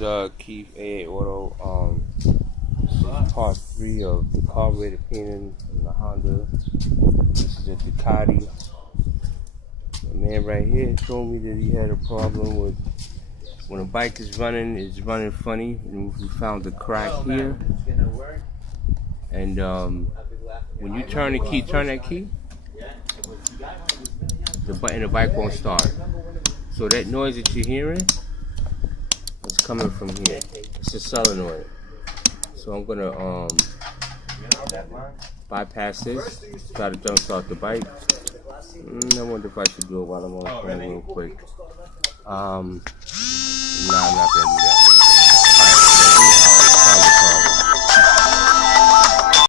is Keith A Auto. This is part 3 of the carburetor painting in the Honda. This is a Ducati. The man right here told me that he had a problem with when a bike is running, it's running funny. And we found the crack here. And when you turn the key, turn that key, the bike won't start. So that noise that you're hearing, it's coming from here. It's a solenoid. So I'm gonna bypass this, try to jump start the bike. I wonder if I should do it while I'm on the phone real quick. Nah, I'm not gonna do that.